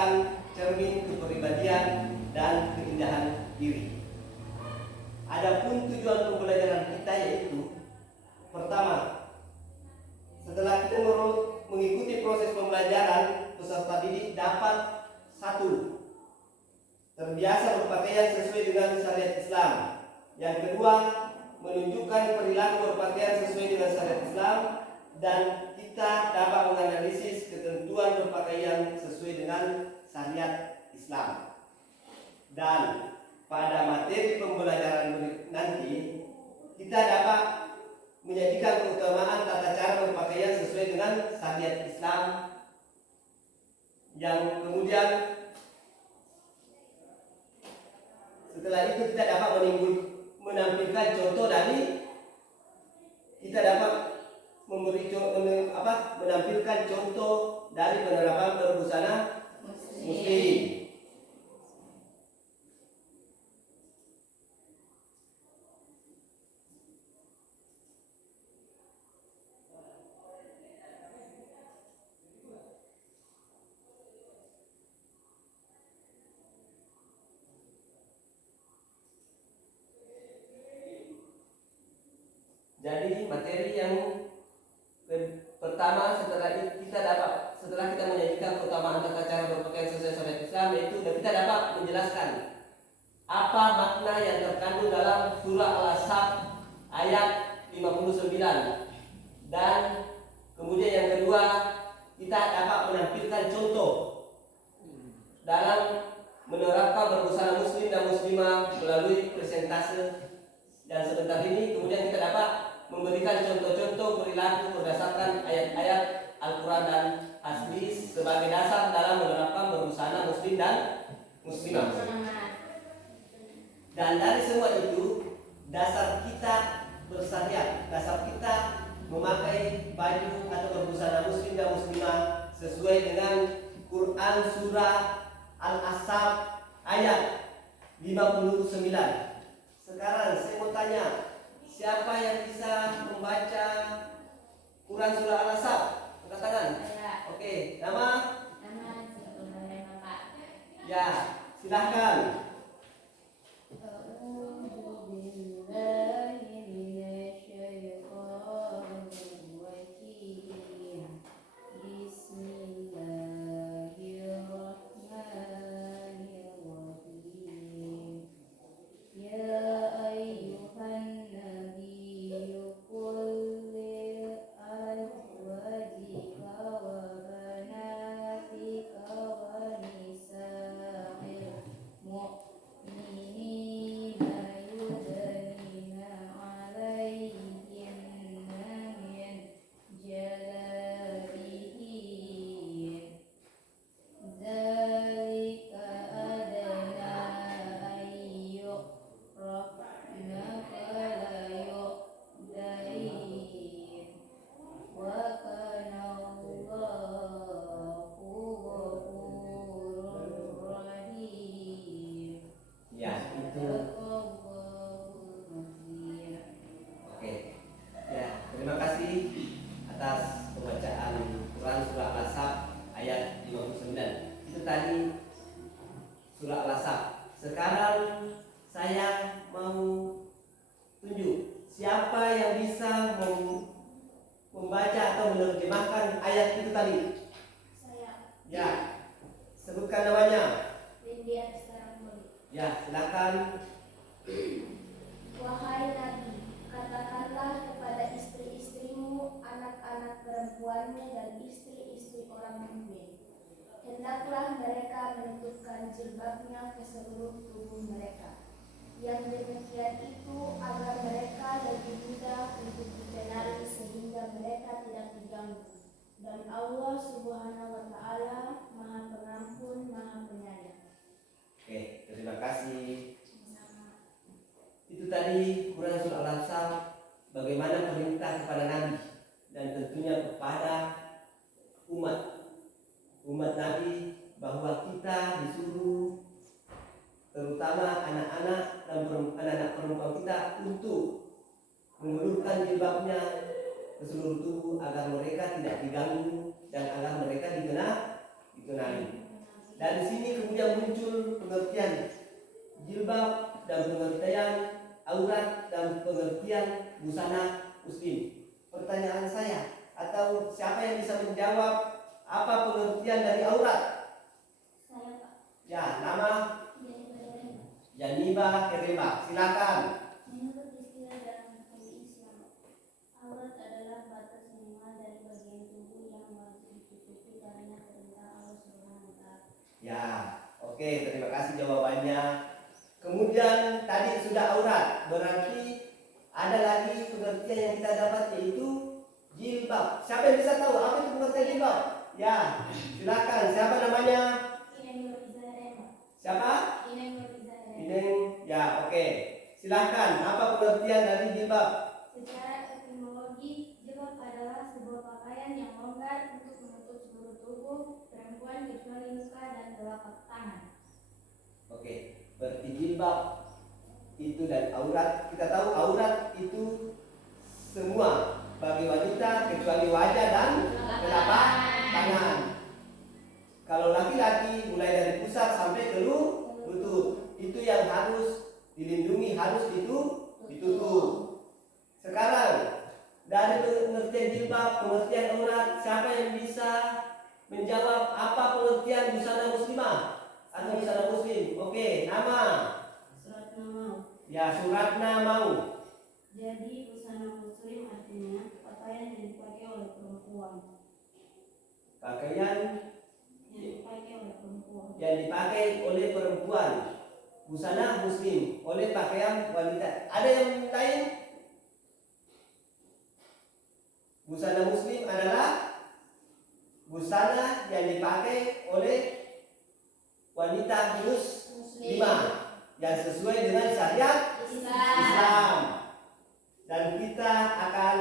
merupakan cermin kepribadian dan keindahan diri. Adapun tujuan pembelajaran kita yaitu pertama, setelah kita mengikuti proses pembelajaran, peserta didik dapat satu, terbiasa berpakaian sesuai dengan syariat Islam. Yang kedua, menunjukkan perilaku berpakaian sesuai dengan syariat Islam, dan kita dapat menganalisis ketentuan berpakaian sesuai dengan syariat Islam. Dan pada materi pembelajaran nanti kita dapat menjadikan keutamaan tata cara berpakaian sesuai dengan syariat Islam, yang kemudian setelah itu kita dapat menampilkan contoh dari, kita dapat menampilkan contoh dari penerapan berbusana muslim. Jadi materi yang pertama setelah kita menyajikan keutamaan tata cara berpakaian sesuai syariat Islam, yaitu kita dapat menjelaskan apa makna yang terkandung dalam surah Al-Ahzab ayat 59, dan kemudian yang kedua kita dapat menampilkan contoh dalam menerapkan berbusana muslim dan muslimah melalui presentase. Dan sebentar ini kemudian kita dapat memberikan contoh-contoh perilaku berdasarkan ayat-ayat Al-Quran dan hadis sebagai dasar dalam menerapkan berbusana muslim dan muslimah. Dan dari semua itu, dasar kita bersyariat, dasar kita memakai baju atau berbusana muslim dan muslimah sesuai dengan Quran surah Al-Ahzab ayat 59. Sekarang saya mau tanya, siapa yang bisa membaca Quran surah Al-Ahzab? Angkat tangan. Oke, nama? Ya, silahkan. Hendaklah mereka menutupkan jilbabnya ke seluruh tubuh mereka. Yang demikian itu agar mereka lebih mudah untuk dikenali sehingga mereka tidak diganggu. Dan Allah Subhanahu wa Ta'ala Maha Pengampun, Maha Penyayang. Oke, terima kasih. Itu tadi Quran surah Al-Ahzab, bagaimana perintah kepada Nabi dan tentunya kepada umat Nabi, bahwa kita disuruh, terutama anak-anak dan anak-anak perempuan kita, untuk mengulurkan jilbabnya ke seluruh tubuh agar mereka tidak diganggu dan agar mereka dikenali. Dari sini kemudian muncul pengertian jilbab dan pengertian aurat dan pengertian busana muslim. Pertanyaan saya, atau siapa yang bisa menjawab apa pengertian dari aurat? Saya, Pak. Ya, nama Jadi pada Janiba Hereba. Silakan. menurut istilah dalam hukum Islam, aurat adalah batas minimal dari bagian tubuh yang wajib ditutupi karena perintah Allah Subhanahu wa Ta'ala. Ya, oke, terima kasih jawabannya. Kemudian tadi sudah aurat, berarti ada lagi pengertian yang kita dapat, yaitu jilbab. Siapa yang bisa tahu apa itu pengertian jilbab? Ya, silakan. Siapa namanya? Ini Nur Izahirema. Siapa? Ini Nur Izahirema. Ini. Ya, oke. Silakan. Apa pengertian dari jilbab? Secara etimologi, jilbab adalah sebuah pakaian yang longgar untuk menutup seluruh tubuh perempuan kecuali muka dan telapak tangan. Oke, berarti jilbab itu dan aurat. Kita tahu aurat itu semua bagi wanita kecuali wajah dan telapak tangan. Kalau laki-laki mulai dari pusar sampai ke lutut, itu yang harus dilindungi, harus ditutup. Sekarang dari pengertian jilbab, pengertian aurat, siapa yang bisa menjawab apa pengertian busana muslimah atau busana muslim? Oke, nama. Suratna mau. Ya, Suratna mau. Jadi busana muslim artinya pakaian yang dipakai oleh perempuan. Pakaian Yang dipakai oleh perempuan. yang dipakai oleh perempuan. Busana muslim oleh pakaian wanita. Ada yang lain? Busana muslim adalah busana yang dipakai oleh wanita muslimah yang sesuai dengan syariat Islam. Dan kita akan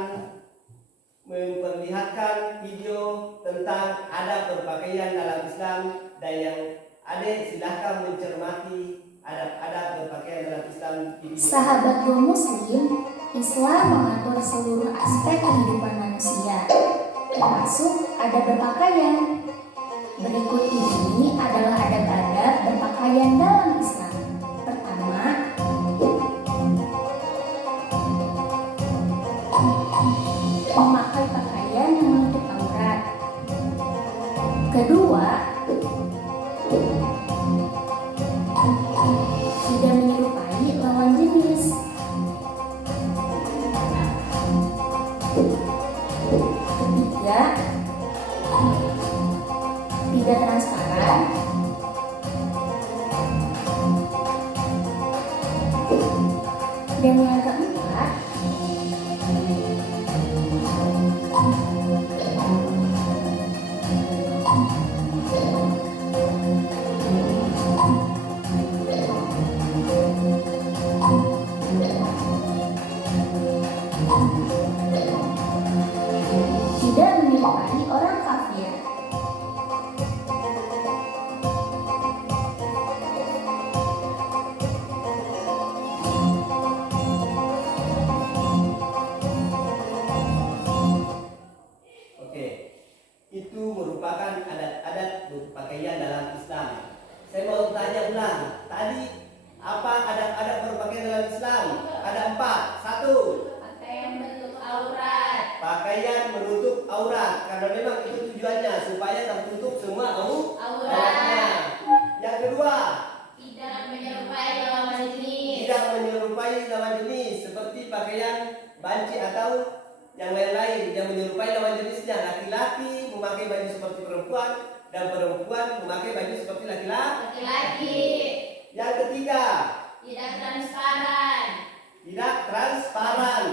memperlihatkan video tentang adab berpakaian dalam Islam, dan yang adik silahkan mencermati adab-adab berpakaian dalam Islam di video. Sahabatku muslim, Islam mengatur seluruh aspek kehidupan manusia, termasuk adab berpakaian. Berikut ini adalah adab-adab berpakaian dalam Islam. Pertama, memakai pakaian yang menutup aurat. Kedua, tidak menyerupai lawan jenis. Ketiga, tidak transparan. Dan yang keempat, tidak menyerupai orang kafir. Oke, itu merupakan adat-adat berpakaian dalam Islam. Saya mau tanya ulang. Tadi apa adat-adat berpakaian dalam Islam? Ada 4. 1. Pakaian bentuk aurat. Pakaian menutup aurat, karena memang itu tujuannya supaya tertutup semua auratnya. Yang kedua, Tidak menyerupai lawan jenis. tidak menyerupai lawan jenis, seperti pakaian banci atau yang lain-lain yang menyerupai lawan jenisnya. Laki-laki memakai baju seperti perempuan dan perempuan memakai baju seperti laki-laki. Laki-laki. Yang ketiga, Tidak transparan. tidak transparan.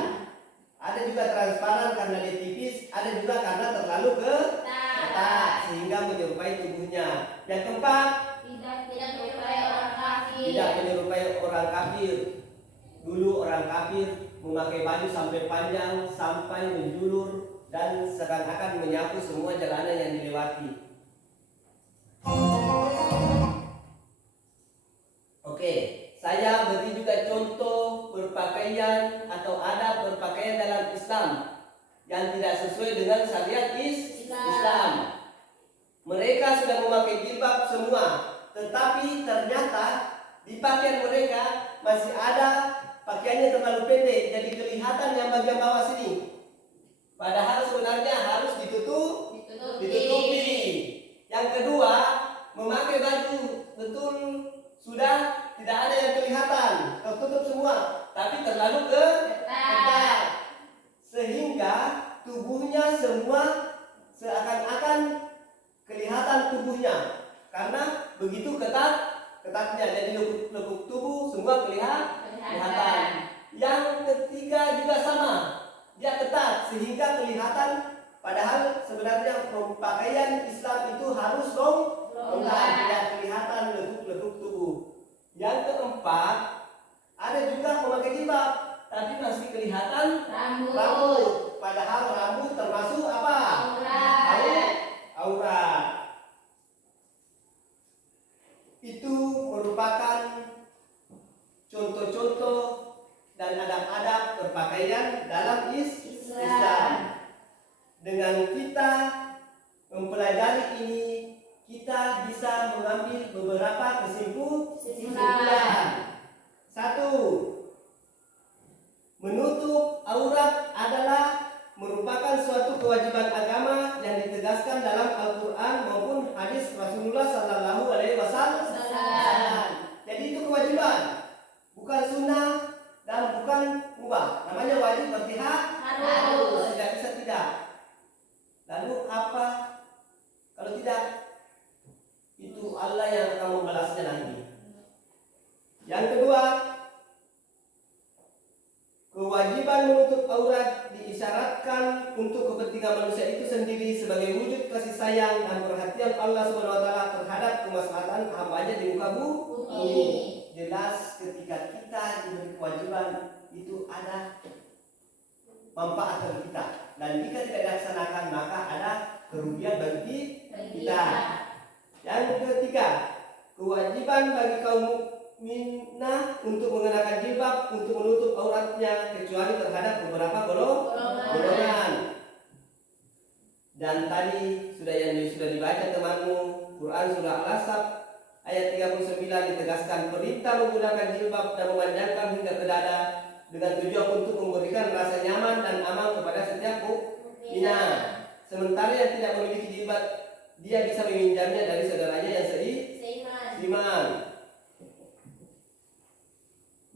Ada juga transparan karena dia tipis, ada juga karena terlalu ketat sehingga menyerupai tubuhnya. Yang keempat, Tidak menyerupai orang kafir. tidak menyerupai orang kafir. Dulu orang kafir memakai baju sampai panjang, sampai menjulur, dan seakan-akan menyapu semua jalanan yang dilewati. Oke, saya beri juga contoh berpakaian atau adab berpakaian dalam Islam yang tidak sesuai dengan syariat Islam. Mereka sudah memakai jilbab semua, tetapi ternyata di pakaian mereka masih ada pakaiannya terlalu pendek, jadi kelihatan yang bagian bawah sini. Padahal sebenarnya harus ditutupi. Yang kedua, memakai baju betul sudah tidak ada yang kelihatan, tertutup semua, tapi terlalu ketat, sehingga tubuhnya semua seakan-akan kelihatan tubuhnya, karena begitu ketatnya, jadi lekuk tubuh semua kelihatan. Yang ketiga juga sama, dia ketat sehingga kelihatan, padahal sebenarnya pakaian Islam itu harus longgar, tidak kelihatan lekuk tubuh. Yang keempat, ada juga memakai jilbab tapi masih kelihatan rambut, padahal rambut termasuk apa? Aurat. Itu merupakan contoh-contoh dan adab-adab berpakaian dalam Islam. Dengan kita mempelajari ini, kita bisa mengambil beberapa kesimpulan. Satu, menutup aurat adalah merupakan suatu kewajiban agama yang ditegaskan dalam Al-Quran maupun hadis Rasulullah Sallallahu Alaihi Wasallam. Jadi itu kewajiban, bukan sunnah dan bukan mubah. Namanya wajib berarti harus, tidak bisa tidak. Lalu apa kalau tidak? Itu Allah yang akan membalasnya nanti. Yang kedua, kewajiban menutup aurat diisyaratkan untuk kepentingan manusia itu sendiri sebagai wujud kasih sayang dan perhatian Allah SWT terhadap kemaslahatan hambanya di muka bumi. Jelas ketika kita diberi kewajiban itu ada manfaat bagi kita, dan jika tidak dilaksanakan maka ada kerugian bagi kita. Yang ketiga, kewajiban bagi kaum mukminah untuk mengenakan jilbab untuk menutup auratnya kecuali terhadap beberapa golongan. Dan tadi sudah dibaca temanmu, Quran surah Al-Ahzab ayat 39 ditegaskan perintah menggunakan jilbab dan memanjangkan hingga ke dada dengan tujuan untuk memberikan rasa nyaman dan aman kepada setiap mukminah. Sementara yang tidak memiliki jilbab, dia bisa meminjamnya dari saudaranya yang seiman.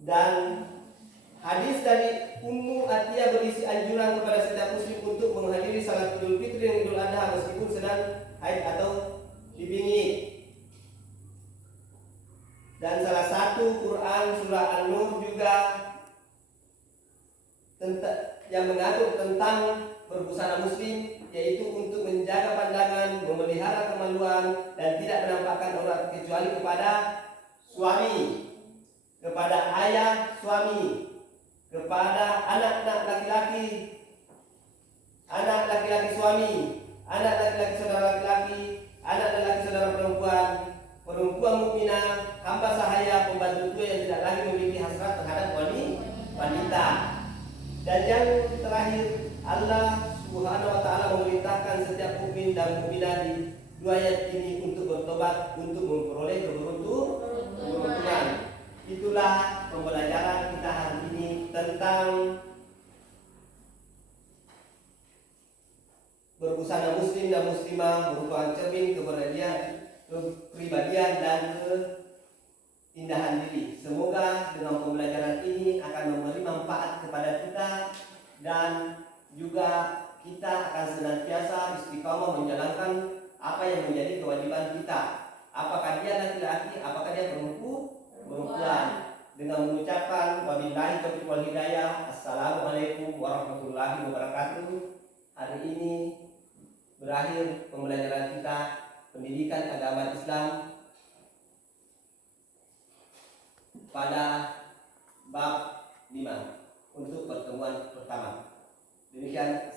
Dan hadis dari Ummu Atiyah berisi anjuran kepada setiap muslim untuk menghadiri salat Idul Fitri dan Idul Adha meskipun sedang haid atau dibingit. Dan salah satu Quran surah An-Nur juga yang mengatur tentang berbusana muslim, yaitu untuk menjaga pandangan, memelihara kemaluan, dan tidak menampakkan aurat kecuali kepada suami, kepada ayah suami, kepada anak-anak laki-laki, anak laki-laki suami, anak laki-laki saudara laki-laki, anak laki-laki saudara perempuan, perempuan mukminah, hamba sahaya, pembantu tua yang tidak lagi memiliki hasrat terhadap wanita. Dan yang terakhir, Allah Subhanahu wa taala memerintahkan setiap mukmin dan mukminah di dua ayat ini untuk bertobat untuk memperoleh keberuntungan. Itulah pembelajaran kita hari ini tentang berbusana muslim dan muslimah merupakan cermin kepribadian dan keindahan diri. Semoga dengan pembelajaran ini akan memberi manfaat kepada kita, dan juga kita akan senantiasa istiqamah menjalankan apa yang menjadi kewajiban kita. Apakah dia laki-laki, apakah dia perempuan. Dengan mengucapkan wabillahi taufiq wal hidayah. Assalamualaikum warahmatullahi wabarakatuh. Hari ini berakhir pembelajaran kita pendidikan agama Islam pada bab 5 untuk pertemuan pertama. Demikian.